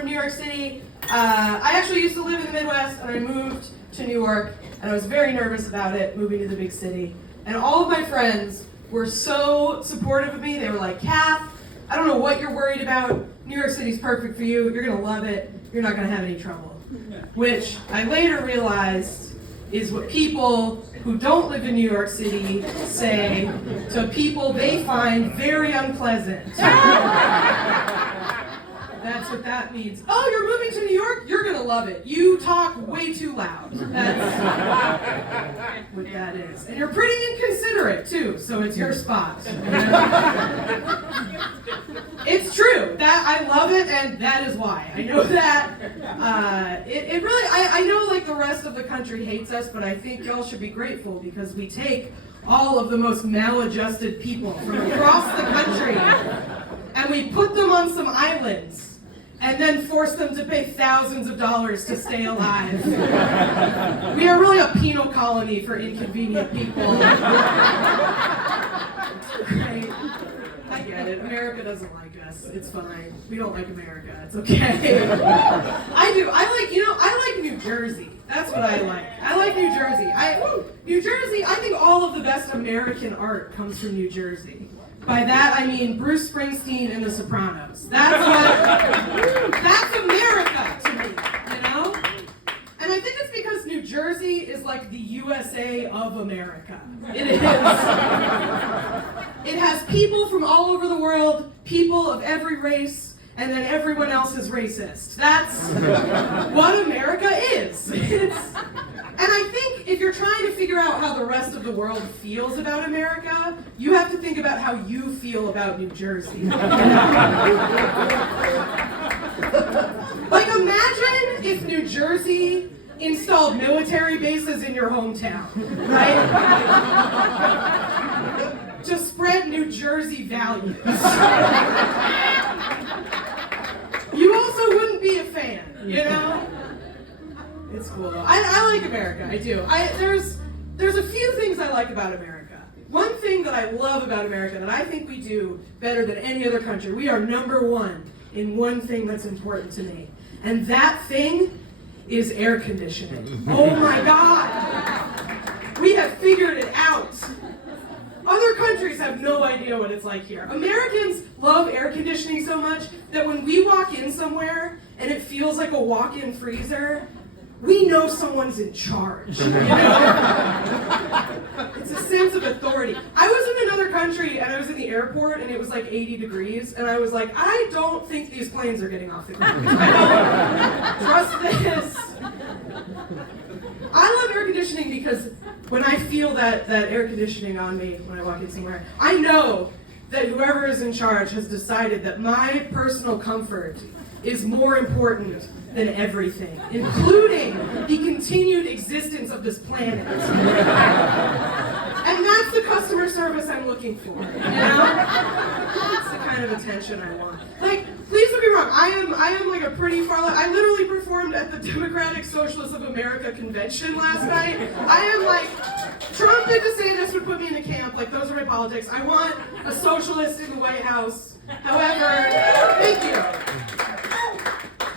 from New York City. I actually used to live in the Midwest, and I moved to New York, and I was very nervous about it, moving to the big city. And all of my friends were so supportive of me. They were like, Kath, I don't know what you're worried about. New York City's perfect for you. You're gonna love it. You're not gonna have any trouble. Which I later realized is what people who don't live in New York City say to people they find very unpleasant. That's what that means. Oh, you're moving to New York? You're gonna love it. You talk way too loud. That's what that is. And you're pretty inconsiderate too, so it's your spot. It's true. That I love it, and that is why. I know that. It really, I know like the rest of the country hates us, but I think y'all should be grateful because we take all of the most maladjusted people from across the country and we put them on some islands and then force them to pay thousands of dollars to stay alive. We are really a penal colony for inconvenient people. Right? I get it. America doesn't like us. It's fine. We don't like America. It's okay. I do. I like New Jersey. That's what I like. I like New Jersey. New Jersey, I think all of the best American art comes from New Jersey. By that, I mean Bruce Springsteen and The Sopranos. That's America to me, you know? And I think it's because New Jersey is like the USA of America. It is. It has people from all over the world, people of every race, and then everyone else is racist. That's what America is. And I think if you're trying to figure out how the rest of the world feels about America, you have to think about how you feel about New Jersey. Like imagine if New Jersey installed military bases in your hometown, right? To spread New Jersey values. You also wouldn't be a fan, you know? It's cool. I like America, I do. There's a few things I like about America. One thing that I love about America that I think we do better than any other country, we are number one in one thing that's important to me. And that thing is air conditioning. Oh my God! We have figured it out. Other countries have no idea what it's like here. Americans love air conditioning so much that when we walk in somewhere and it feels like a walk-in freezer, we know someone's in charge, you know? It's a sense of authority. I was in another country and I was in the airport and it was like 80 degrees and I was like, I don't think these planes are getting off the ground. I don't trust this. I love air conditioning because when I feel that air conditioning on me when I walk in somewhere, I know that whoever is in charge has decided that my personal comfort is more important than everything, including the continued existence of this planet. And that's the customer service I'm looking for, you know? That's the kind of attention I want. Like, please don't be wrong, I am like a pretty far left. I literally performed at the Democratic Socialists of America convention last night. I am like, Trump and DeSantis would put me in a camp, like those are my politics. I want a socialist in the White House. However, thank you.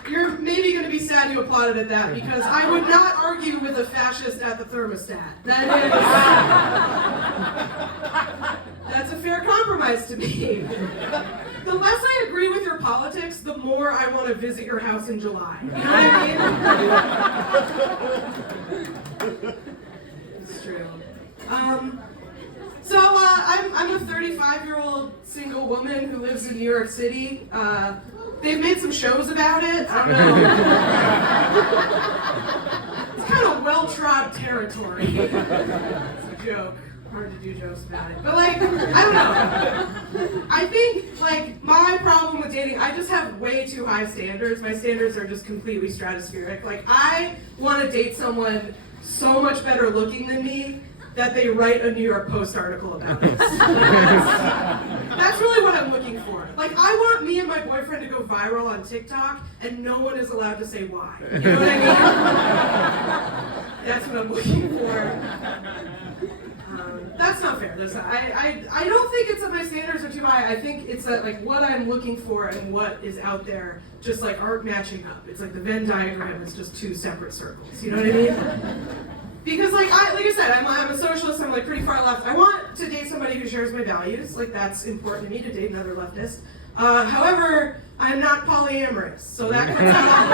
You're maybe going to be sad you applauded at that because I would not argue with a fascist at the thermostat. That's a fair compromise to me. The less I agree with your politics, the more I want to visit your house in July. You know what I mean? It's true. So I'm a 35-year-old single woman who lives in New York City. They've made some shows about it. I don't know. It's kind of well-trod territory. It's a joke. Hard to do jokes about it. But like, I don't know. I think like my problem with dating, I just have way too high standards. My standards are just completely stratospheric. Like I want to date someone so much better looking than me that they write a New York Post article about us. That's really what I'm looking for. Like, I want me and my boyfriend to go viral on TikTok, and no one is allowed to say why. You know what I mean? That's what I'm looking for. That's not fair. I don't think it's that my standards are too high. I think it's that like what I'm looking for and what is out there just like aren't matching up. It's like the Venn diagram is just two separate circles. You know what I mean? Because like I said, I'm a socialist. I'm like pretty far left. I want to date somebody who shares my values. Like that's important to me to date another leftist. However, I'm not polyamorous, so that cuts out.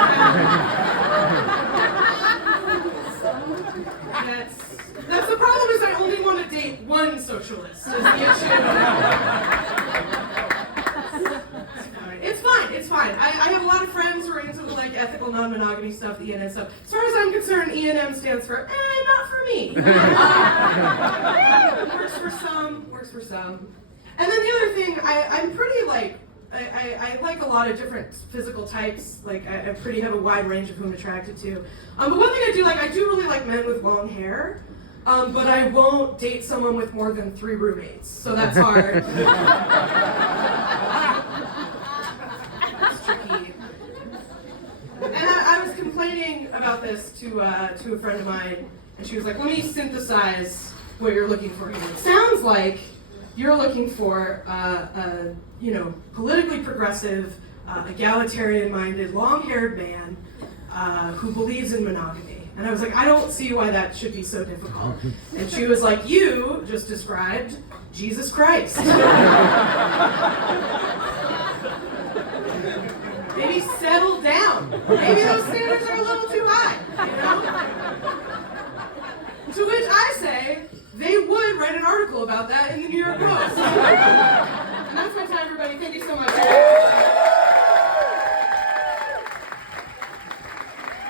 That's the problem. Is I only want to date one socialist. Is the issue. It's fine. I have a lot of friends who are into like ethical non-monogamy stuff, the ENM stuff. As far as I'm concerned, ENM stands for not for me. Works for some. And then the other thing, I'm pretty like. I like a lot of different physical types. Like I have a wide range of who I'm attracted to. But one thing I do really like men with long hair. But I won't date someone with more than 3 roommates, so that's hard. It's tricky. And I was complaining about this to a friend of mine, and she was like, "Let me synthesize what you're looking for here. It sounds like you're looking for a politically progressive, egalitarian-minded, long-haired man who believes in monogamy." And I was like, I don't see why that should be so difficult. And she was like, you just described Jesus Christ. Maybe settle down. Maybe those standards are a little too high, you know? To which I say, they would write an article about that in the New York Post. And that's my time, everybody. Thank you so much.